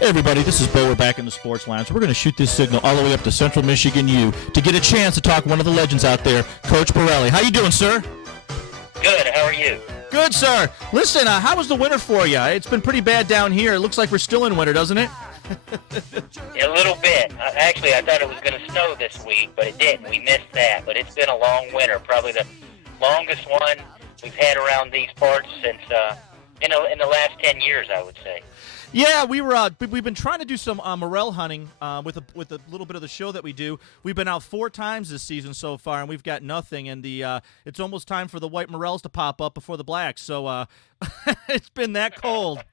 Hey everybody, this is Bo. We're back in the Sports Lounge. We're going to shoot this signal all the way up to Central Michigan U to get a chance to talk to one of the legends out there, Coach Borrelli. How you doing, sir? Good. How are you? Good, sir. Listen, how was the winter for you? It's been pretty bad down here. It looks like we're still in winter, doesn't it? A little bit. Actually, I thought it was going to snow this week, but it didn't. We missed that. But it's been a long winter, probably the longest one we've had around these parts since in the last 10 years, I would say. Yeah, we've been trying to do some morel hunting with a little bit of the show that we do. We've been out 4 times this season so far, and we've got nothing. And it's almost time for the white morels to pop up before the blacks. So it's been that cold.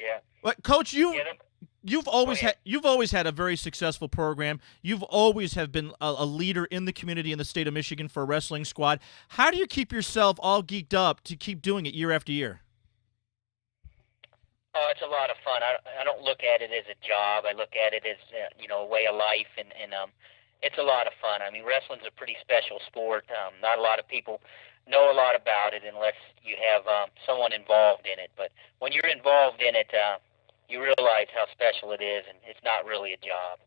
Yeah. But Coach, you've always had a very successful program. You've always have been a leader in the community in the state of Michigan for a wrestling squad. How do you keep yourself all geeked up to keep doing it year after year? Oh, it's a lot of fun. I don't look at it as a job. I look at it as a way of life, and it's a lot of fun. I mean, wrestling's a pretty special sport. Not a lot of people know a lot about it unless you have someone involved in it. But when you're involved in it, you realize how special it is, and it's not really a job.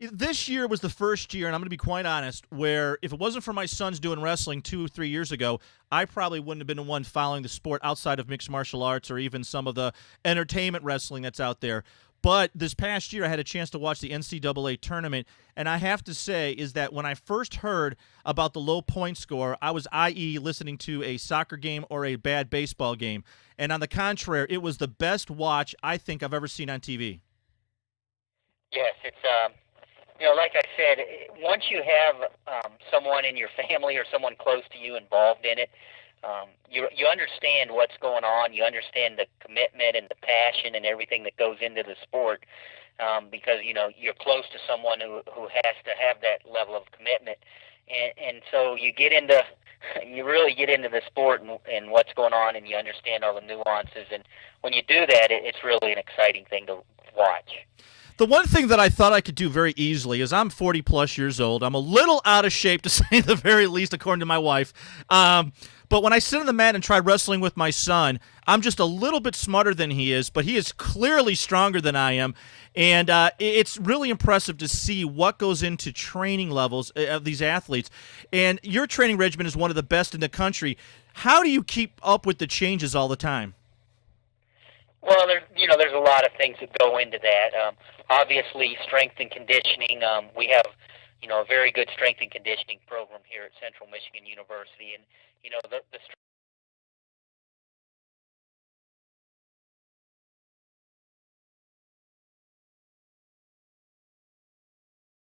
This year was the first year, and I'm going to be quite honest, where if it wasn't for my sons doing wrestling 2 or 3 years ago, I probably wouldn't have been the one following the sport outside of mixed martial arts or even some of the entertainment wrestling that's out there. But this past year, I had a chance to watch the NCAA tournament, and I have to say is that when I first heard about the low point score, I was i.e. listening to a soccer game or a bad baseball game. And on the contrary, it was the best watch I think I've ever seen on TV. Yes, it's like I said, once you have someone in your family or someone close to you involved in it, you understand what's going on. You understand the commitment and the passion and everything that goes into the sport, because you're close to someone who has to have that level of commitment, and so you really get into the sport and what's going on, and you understand all the nuances. And when you do that, it's really an exciting thing to watch. The one thing that I thought I could do very easily is I'm 40-plus years old. I'm a little out of shape, to say the very least, according to my wife. But when I sit on the mat and try wrestling with my son, I'm just a little bit smarter than he is, but he is clearly stronger than I am. And it's really impressive to see what goes into training levels of these athletes. And your training regimen is one of the best in the country. How do you keep up with the changes all the time? Well, there's a lot of things that go into that. Obviously, strength and conditioning. We have, a very good strength and conditioning program here at Central Michigan University, and the